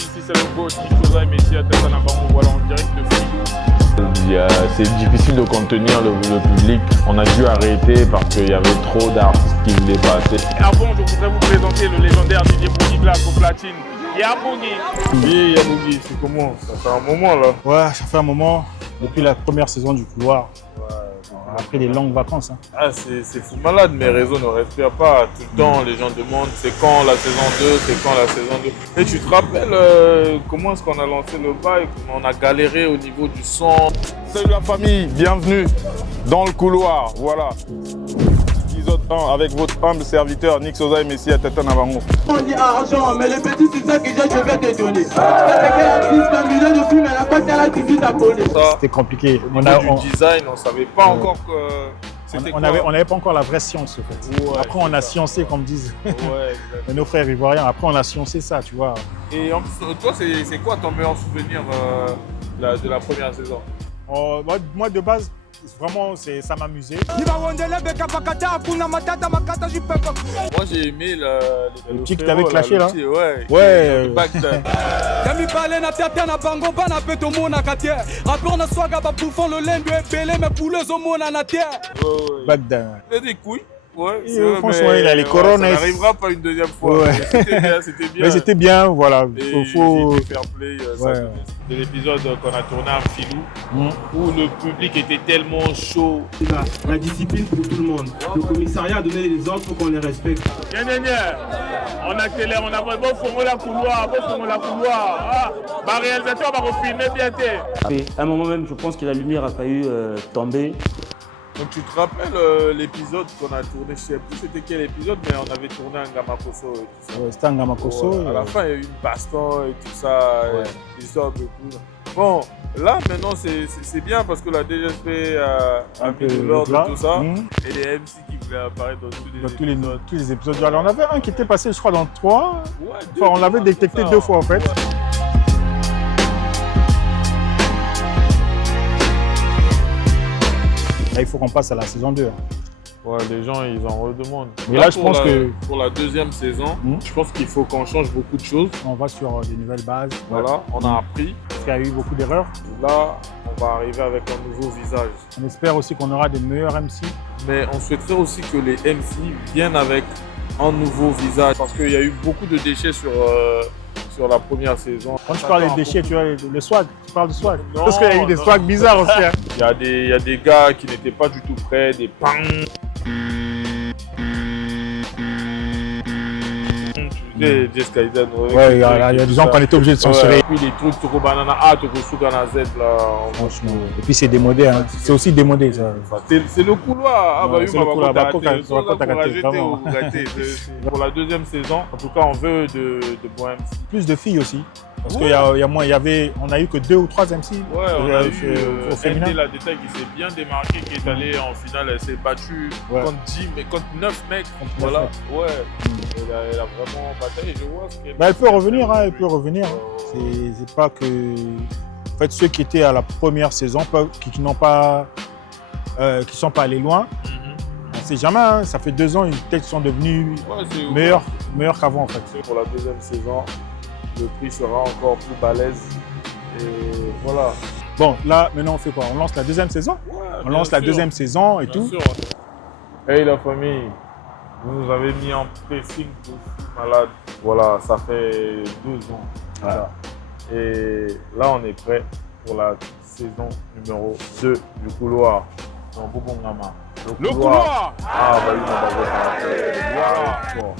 si c'est le coach Nicolas et Messi à Tatanabango, voilà en direct de Filou. C'est difficile de contenir le public. On a dû arrêter parce qu'il y avait trop d'artistes qui voulaient passer. Et avant, je voudrais vous présenter le légendaire Didier Bougui Glace au platine. Yabougi. Oui, Yabougi, c'est comment? Ça fait un moment là. Ouais, ça fait un moment. Depuis la première saison du couloir. Après des longues vacances. Hein. Ah, c'est fou malade, mes réseaux ne respirent pas. Tout le temps, les gens demandent c'est quand la saison 2, c'est quand la saison 2. Et tu te rappelles comment est-ce qu'on a lancé le bail? On a galéré au niveau du son. Salut la famille, bienvenue dans le couloir. Voilà. Épisode 1 avec votre humble serviteur Nicolas et Messi à Tatanabango. On dit argent, mais le petit c'est ça que je vais te donner. Un million de films, mais la fois là, tu vis abonné. C'était compliqué. Au niveau du design, on ne savait pas encore que c'était on n'avait pas encore la vraie science, en fait. Ouais, après, on a sciencé, comme disent Ouais, nos frères ivoiriens. Après, on a sciencé ça, tu vois. Et en plus, toi, c'est quoi ton meilleur souvenir de la première saison? Moi, de base, vraiment, ça m'amusait. Moi, j'ai aimé le petit que t'avais clashé là. Ouais. Bagdad. Il a des couilles. Ouais, franchement, il a les couronnes. Ça n'arrivera pas une deuxième fois. Ouais. C'était bien. Mais c'était bien, voilà. Faut fair play. C'est l'épisode qu'on a tourné à Filou, où le public était tellement chaud. La discipline pour tout le monde. Le commissariat a donné les ordres pour qu'on les respecte. On accélère, on avance. Bon, faut la couloir. Ah, bah, réalisateur va refilmer bien. À un moment même, je pense que la lumière a failli tomber. Donc tu te rappelles l'épisode qu'on a tourné, je ne sais plus c'était quel épisode, mais on avait tourné à Ngamakoso et tout ça. Ouais, c'était un Ngamakoso. À la fin, il y a eu une baston et tout ça, des hommes et tout. Bon, là maintenant c'est bien parce que la DGSP a mis de l'ordre et tout ça. Et les MC qui voulaient apparaître dans tous les épisodes. Alors, on avait un qui était passé, je crois, dans 3. Ouais, enfin, on l'avait détecté 2 fois en fait. Ouais. Là, il faut qu'on passe à la saison 2. Ouais, les gens, ils en redemandent. Mais là je pense que pour la deuxième saison, je pense qu'il faut qu'on change beaucoup de choses. on va sur des nouvelles bases. Voilà, on a appris. Parce qu'il y a eu beaucoup d'erreurs. Là, on va arriver avec un nouveau visage. On espère aussi qu'on aura des meilleurs MC. Mais on souhaiterait aussi que les MC viennent avec un nouveau visage. Parce qu'il y a eu beaucoup de déchets sur la première saison. Quand tu parles des déchets, tu vois, le swag, tu parles de swag. Non, parce qu'il y a eu des swags bizarres aussi. Hein. Il y a des gars qui n'étaient pas du tout prêts, des pans. Tu sais, Jess Kaiden. Ouais, il y a des gens qu'on était obligés de censurer. Et puis les trucs Toko Banana A, Toko Sugana Z là. Franchement. Et puis c'est démodé, hein. C'est aussi démodé ça. C'est le couloir. Ah bah oui, c'est le couloir. Pour la deuxième saison, en tout cas, on veut de bons MC. Plus de filles aussi. Parce qu'il y a moins, on a eu que 2 ou 3 MC Ouais, on a eu au féminin. MD la détail qui s'est bien démarqué, qui est allé en finale, elle s'est battue contre 10, mais contre 9 mecs. Voilà, ouais. Elle a vraiment bataillé, je vois ce qu'elle. Bah, elle peut revenir, hein, elle peut revenir. C'est pas que. En fait, ceux qui étaient à la première saison, qui n'ont pas. Qui sont pas allés loin, on ne sait jamais, hein, ça fait 2 ans, peut-être qu'ils sont devenus meilleurs qu'avant en fait. Pour la deuxième saison, le prix sera encore plus balèze. Et voilà. Bon, là, maintenant, on fait quoi? On lance la deuxième saison? On lance la deuxième saison et tout. Sûr. Hey la famille, vous nous avez mis en pressing de fou malade. Voilà, ça fait 2 ans. Voilà. Et là, on est prêt pour la saison numéro 2 du couloir. Dans Bobongama. Le couloir. Ah, bah oui, on va voir. Voilà. Bon.